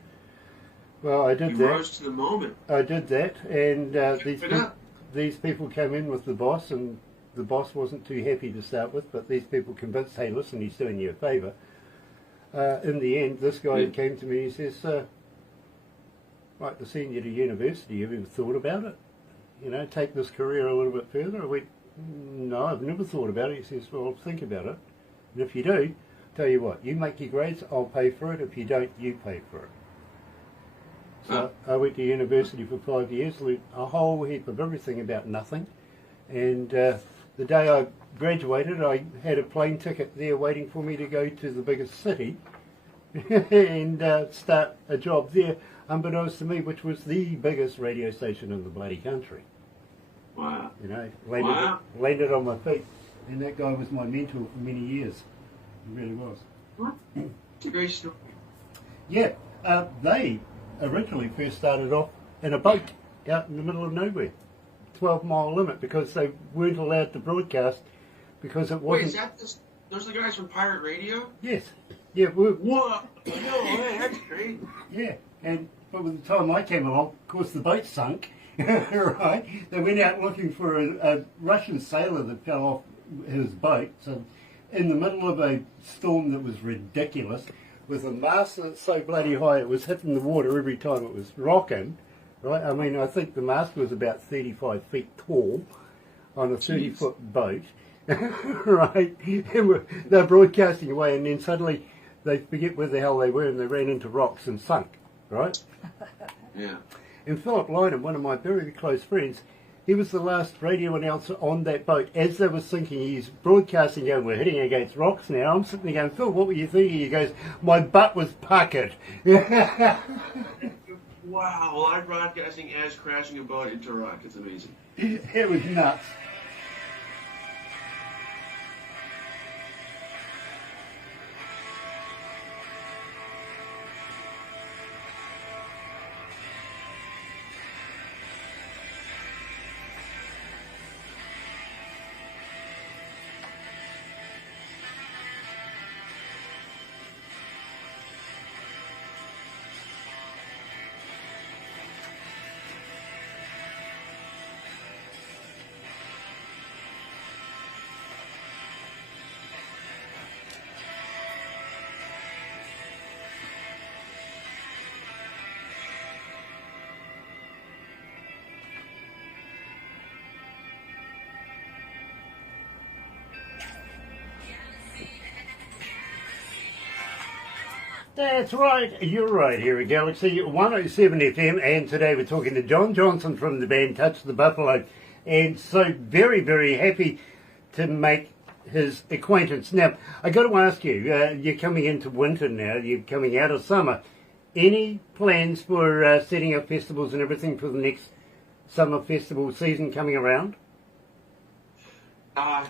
Well, I did that. Rose to the moment. I did that, and these people came in with the boss, and the boss wasn't too happy to start with, but these people convinced, hey, listen, he's doing you a favour. In the end, this guy came to me, he says, like to send you to university, have you ever thought about it? You know, take this career a little bit further? I went, no, I've never thought about it. He says, well, think about it. And if you do, tell you what, you make your grades, I'll pay for it. If you don't, you pay for it. So I went to university for 5 years, learned a whole heap of everything about nothing. And the day I graduated, I had a plane ticket there waiting for me to go to the biggest city and start a job there, unbeknownst to me, which was the biggest radio station in the bloody country. Wow. You know, landed on my feet, and that guy was my mentor for many years. He really was. What? It's a great story. Yeah, they originally first started off in a boat out in the middle of nowhere, 12-mile limit, because they weren't allowed to broadcast because it wasn't. Wait, is that those are the guys from Pirate Radio? Yes. Yeah. What? No way, that's great. Yeah, but by the time I came along, of course, the boat sunk. Right? They went out looking for a Russian sailor that fell off his boat. So, in the middle of a storm that was ridiculous, with a mast that's so bloody high it was hitting the water every time it was rocking. Right? I mean, I think the mast was about 35 feet tall on a 30-foot boat. Right? And they're broadcasting away, and then suddenly they forget where the hell they were, and they ran into rocks and sunk. Right? Yeah. And Philip Lynham, one of my very close friends, he was the last radio announcer on that boat. As they were sinking, he's broadcasting going, we're hitting against rocks now. I'm sitting there going, Phil, what were you thinking? He goes, my butt was puckered. Wow, live broadcasting as crashing a boat into a rock. It's amazing. It was nuts. That's right, you're right here at Galaxy 107 FM, and today we're talking to John Johnson from the band Touch the Buffalo, and so very, very happy to make his acquaintance. Now, I got to ask you, you're coming into winter now, you're coming out of summer. Any plans for setting up festivals and everything for the next summer festival season coming around?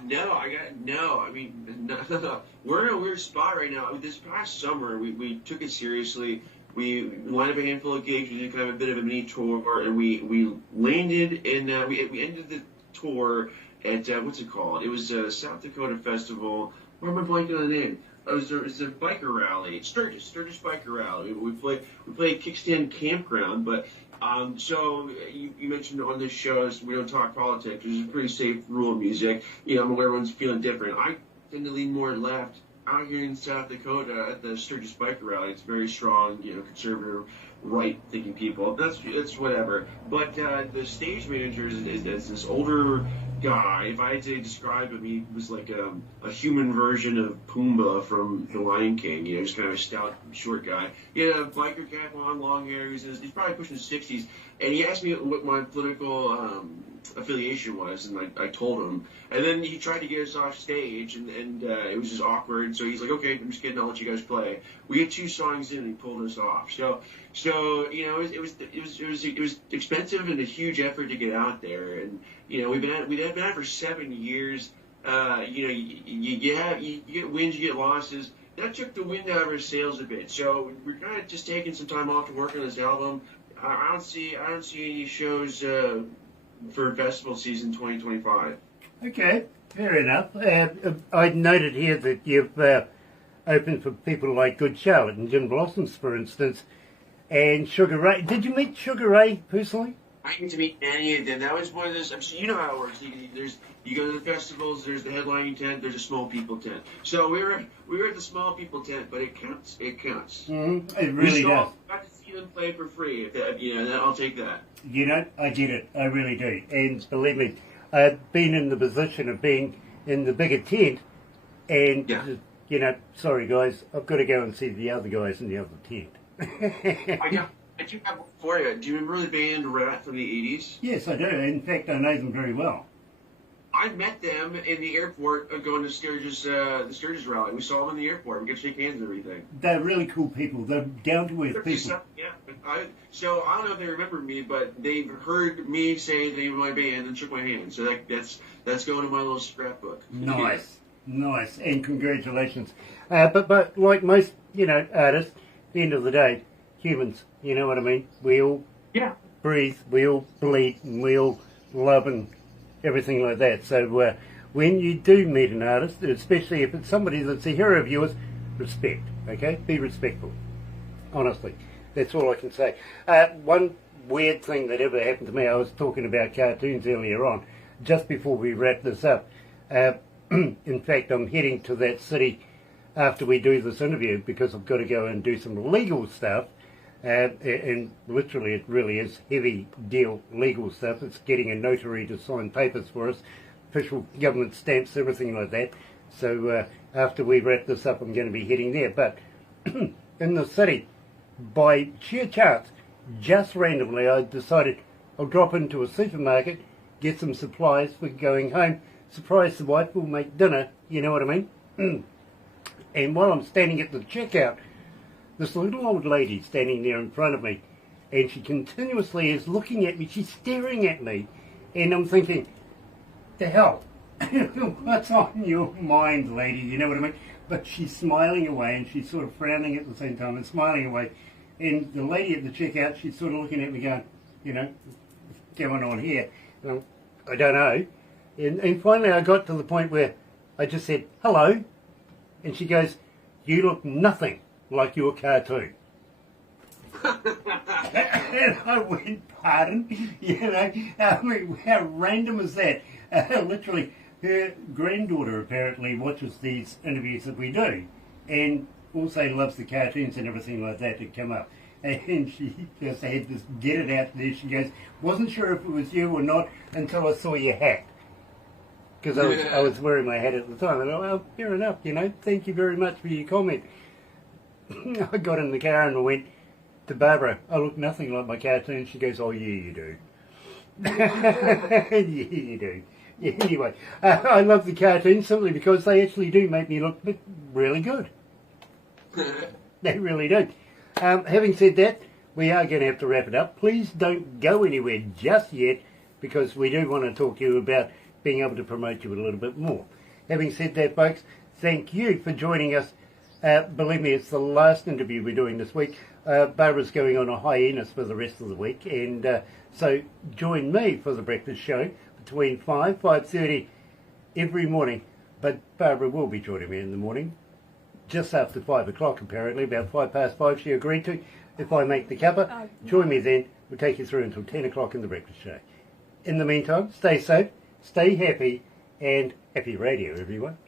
No. I mean, no. We're in a weird spot right now. I mean, this past summer, we took it seriously. We lined up a handful of gigs. We did kind of a bit of a mini tour, and we landed in. We ended the tour at what's it called? It was a South Dakota festival. Where am I blanking on the name? It was a biker rally, Sturgis Biker Rally. We played Kickstand Campground, but so you mentioned on this show we don't talk politics, which is pretty safe rule of music. You know, everyone's feeling different. I tend to lean more left. Out here in South Dakota at the Sturgis Biker Rally, it's very strong, you know, conservative right-thinking people. That's whatever. But the stage manager is this older guy. If I had to describe him, he was like a human version of Pumbaa from The Lion King. You know, just kind of a stout, short guy. He had a biker cap on, long hair. He's probably pushing his 60s. And he asked me what my political affiliation was, and I told him. And then he tried to get us off stage, and it was just awkward. So he's like, "Okay, I'm just kidding. I'll let you guys play." We had 2 songs in, and he pulled us off. So you know, it was expensive and a huge effort to get out there. And you know, we've been at it for 7 years. You know, you get wins, you get losses. That took the wind out of our sails a bit. So we're kind of just taking some time off to work on this album. I don't see any shows for festival season 2025. Okay, fair enough. I noted here that you've opened for people like Good Charlotte and Gin Blossoms, for instance, and Sugar Ray. Did you meet Sugar Ray personally? I didn't get to meet any of them. That was one of those. I'm sure you know how it works. You go to the festivals. There's the headlining tent. There's a small people tent. So we were at the small people tent, but it counts. It counts. It really does. Got to see them play for free. You know, I'll take that. You know, I get it. I really do. And believe me, I've been in the position of being in the bigger tent, and you know, sorry guys, I've got to go and see the other guys in the other tent. I do have one for you. Do you remember the band Rat from the 80s? Yes, I do. In fact, I know them very well. I met them in the airport going to the Sturgis rally. We saw them in the airport. We got to shake hands and everything. They're really cool people. They're down-to-earth people. Yeah. So I don't know if they remember me, but they've heard me say the name of my band and shook my hand. So that's going in my little scrapbook. Nice, and congratulations. But like most, you know, artists, at the end of the day, humans, you know what I mean? We all breathe, we all bleed, and we all love and everything like that. So when you do meet an artist, especially if it's somebody that's a hero of yours, respect, okay? Be respectful, honestly. That's all I can say. One weird thing that ever happened to me, I was talking about cartoons earlier on, just before we wrap this up. In fact, I'm heading to that city after we do this interview because I've got to go and do some legal stuff. And literally it really is heavy deal legal stuff. It's getting a notary to sign papers for us, official government stamps, everything like that. So after we wrap this up, I'm going to be heading there. But in the city, by sheer chance, just randomly, I decided I'll drop into a supermarket, get some supplies for going home, surprise the wife, we'll make dinner, you know what I mean? And while I'm standing at the checkout, this little old lady standing there in front of me, and she continuously is looking at me, she's staring at me, and I'm thinking, the hell, what's on your mind, lady, you know what I mean? But she's smiling away, and she's sort of frowning at the same time and smiling away, and the lady at the checkout, she's sort of looking at me going, you know, what's going on here? And I don't know. And finally I got to the point where I just said, hello, and she goes, you look nothing like your cartoon. And I went, pardon? You know, I mean, how random is that? Literally, her granddaughter apparently watches these interviews that we do, and also loves the cartoons and everything like that that come up. And she just had this get it out there. She goes, wasn't sure if it was you or not until I saw your hat. Because I was wearing my hat at the time. And I well, fair enough, you know, thank you very much for your comment. I got in the car and I went to Barbara, I look nothing like my cartoon. She goes, oh yeah, you do. Yeah, you do. Yeah, anyway, I love the cartoons simply because they actually do make me look really good. They really do. Having said that, we are going to have to wrap it up. Please don't go anywhere just yet because we do want to talk to you about being able to promote you a little bit more. Having said that, folks, thank you for joining us. Believe me, it's the last interview we're doing this week. Barbara's going on a hiatus for the rest of the week, and so join me for the breakfast show between 5:30 every morning. But Barbara will be joining me in the morning, just after 5 o'clock apparently, about 5:05 she agreed to. If I make the cuppa, join me then. We'll take you through until 10 o'clock in the breakfast show. In the meantime, stay safe, stay happy, and happy radio, everyone.